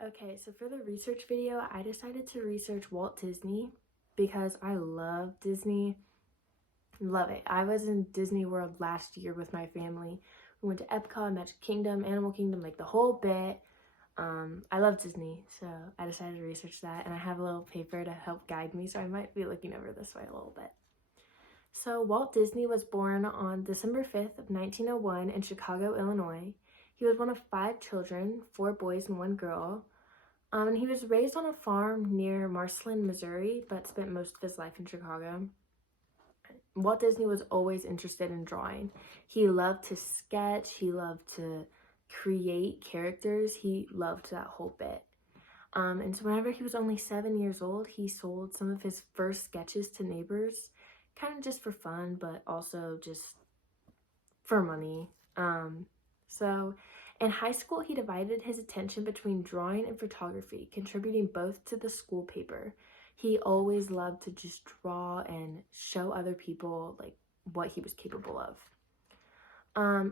Okay, so for the research video, I decided to research Walt Disney because I love Disney. Love it. I was in Disney World last year with my family. We went to Epcot, Magic Kingdom, Animal Kingdom, like the whole bit. I love Disney, so I decided to research that, and I have a little paper to help guide me, so I might be looking over this way a little bit. So Walt Disney was born on December 5th of 1901 in Chicago, Illinois. He was one of 5 children, 4 boys and 1 girl. And he was raised on a farm near Marceline, Missouri, but spent most of his life in Chicago. Walt Disney was always interested in drawing. He loved to sketch, he loved to create characters, he loved that whole bit. And so whenever he was only 7 years old, he sold some of his first sketches to neighbors, kind of just for fun, but also just for money. So in high school, he divided his attention between drawing and photography, contributing both to the school paper. He always loved to just draw and show other people like what he was capable of.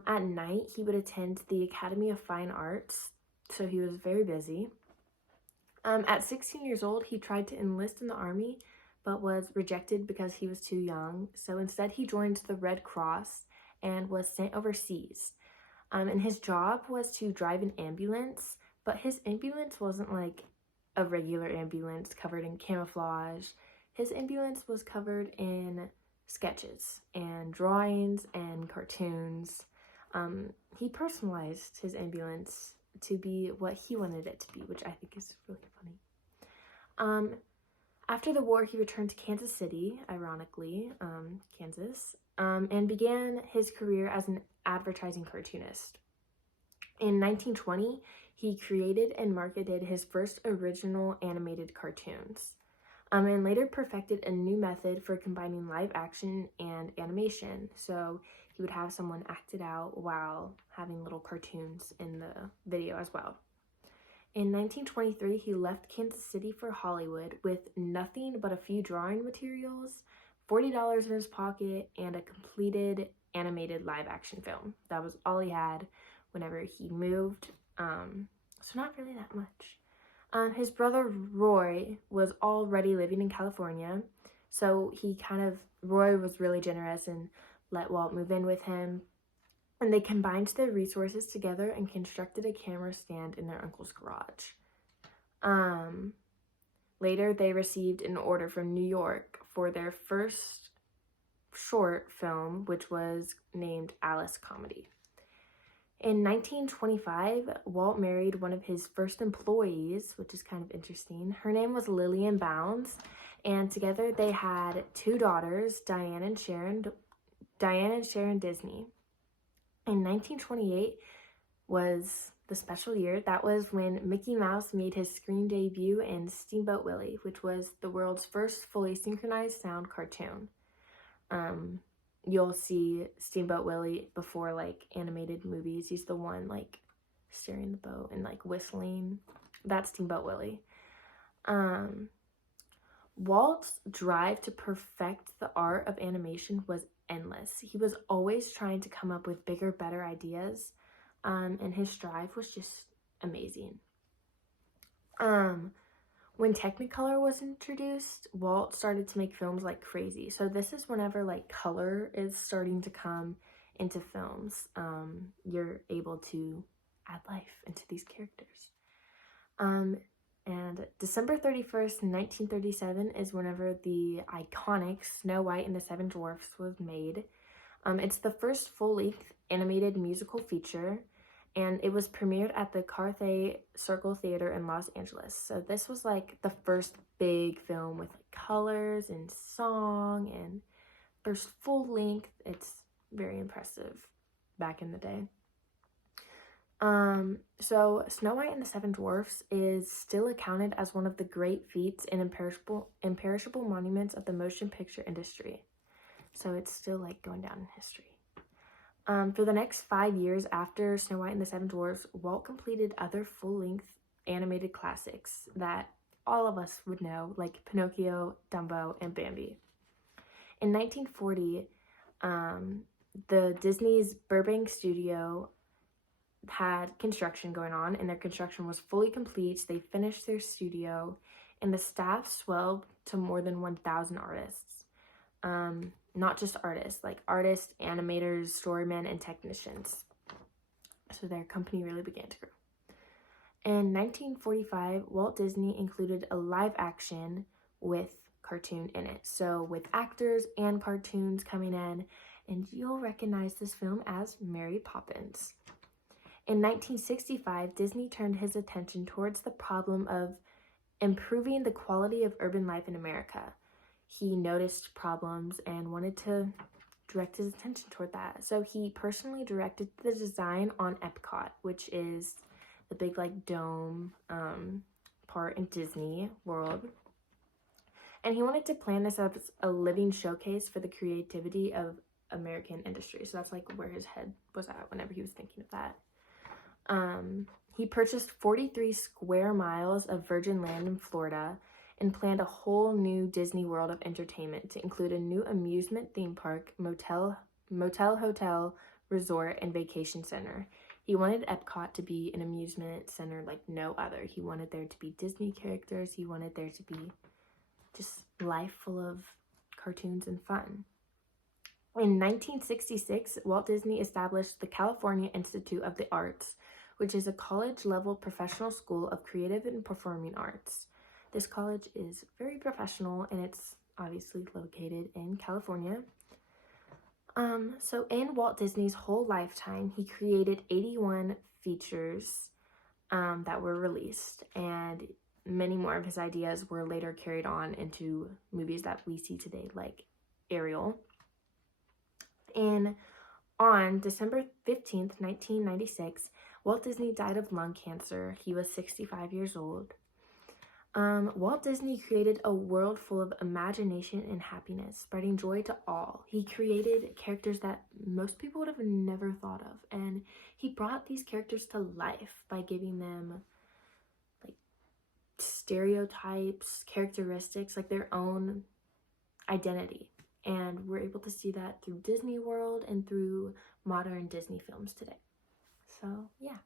At night, he would attend the Academy of Fine Arts, so he was very busy. At 16 years old, he tried to enlist in the army, but was rejected because he was too young. So instead, he joined the Red Cross and was sent overseas. And his job was to drive an ambulance, but his ambulance wasn't like a regular ambulance covered in camouflage. His ambulance was covered in sketches and drawings and cartoons. He personalized his ambulance to be what he wanted it to be, which I think is really funny. After the war, he returned to Kansas City, ironically, Kansas, and began his career as an advertising cartoonist. In 1920, he created and marketed his first original animated cartoons, and later perfected a new method for combining live action and animation. So he would have someone act it out while having little cartoons in the video as well. In 1923, he left Kansas City for Hollywood with nothing but a few drawing materials, $40 in his pocket, and a completed animated live action film. That was all he had whenever he moved, so not really that much. His brother Roy was already living in California, so Roy was really generous and let Walt move in with him. And they combined their resources together and constructed a camera stand in their uncle's garage. Later, they received an order from New York for their first short film, which was named Alice Comedy. In 1925, Walt married one of his first employees, which is kind of interesting. Her name was Lillian Bounds, and together they had 2 daughters, Diane and Sharon Disney. In 1928 was the special year. That was when Mickey Mouse made his screen debut in Steamboat Willie, which was the world's first fully synchronized sound cartoon. You'll see Steamboat Willie before like animated movies. He's the one like steering the boat and like whistling. That's Steamboat Willie. Walt's drive to perfect the art of animation was endless. He was always trying to come up with bigger, better ideas, and his drive was just amazing. When Technicolor was introduced, Walt started to make films like crazy. So this is whenever like color is starting to come into films. You're able to add life into these characters. And December 31st, 1937 is whenever the iconic Snow White and the 7 Dwarfs was made. It's the first full-length animated musical feature, and it was premiered at the Carthay Circle Theater in Los Angeles. So this was like the first big film with like colors and song and first full-length. It's very impressive back in the day. So Snow White and the 7 Dwarfs is still accounted as one of the great feats and imperishable monuments of the motion picture industry. So it's still like going down in history. For the next 5 years after Snow White and the 7 Dwarfs, Walt completed other full-length animated classics that all of us would know, like Pinocchio, Dumbo, and Bambi. In 1940, the Disney's Burbank studio had construction going on, and their construction was fully complete. They finished their studio, and the staff swelled to more than 1,000 artists. Not just artists, like artists, animators, storymen, and technicians. So their company really began to grow. In 1945, Walt Disney included a live action with cartoon in it. So with actors and cartoons coming in, and you'll recognize this film as Mary Poppins. In 1965, Disney turned his attention towards the problem of improving the quality of urban life in America. He noticed problems and wanted to direct his attention toward that. So he personally directed the design on Epcot, which is the big like dome part in Disney World. And he wanted to plan this as a living showcase for the creativity of American industry. So that's like where his head was at whenever he was thinking of that. He purchased 43 square miles of virgin land in Florida and planned a whole new Disney World of entertainment to include a new amusement theme park, motel, hotel, resort, and vacation center. He wanted Epcot to be an amusement center like no other. He wanted there to be Disney characters. He wanted there to be just life full of cartoons and fun. In 1966, Walt Disney established the California Institute of the Arts, which is a college-level professional school of creative and performing arts. This college is very professional, and it's obviously located in California. So in Walt Disney's whole lifetime, he created 81 features that were released, and many more of his ideas were later carried on into movies that we see today, like Ariel. On December 15th, 1996, Walt Disney died of lung cancer. He was 65 years old. Walt Disney created a world full of imagination and happiness, spreading joy to all. He created characters that most people would have never thought of, and he brought these characters to life by giving them like stereotypes, characteristics, like their own identity. And we're able to see that through Disney World and through modern Disney films today. So, yeah.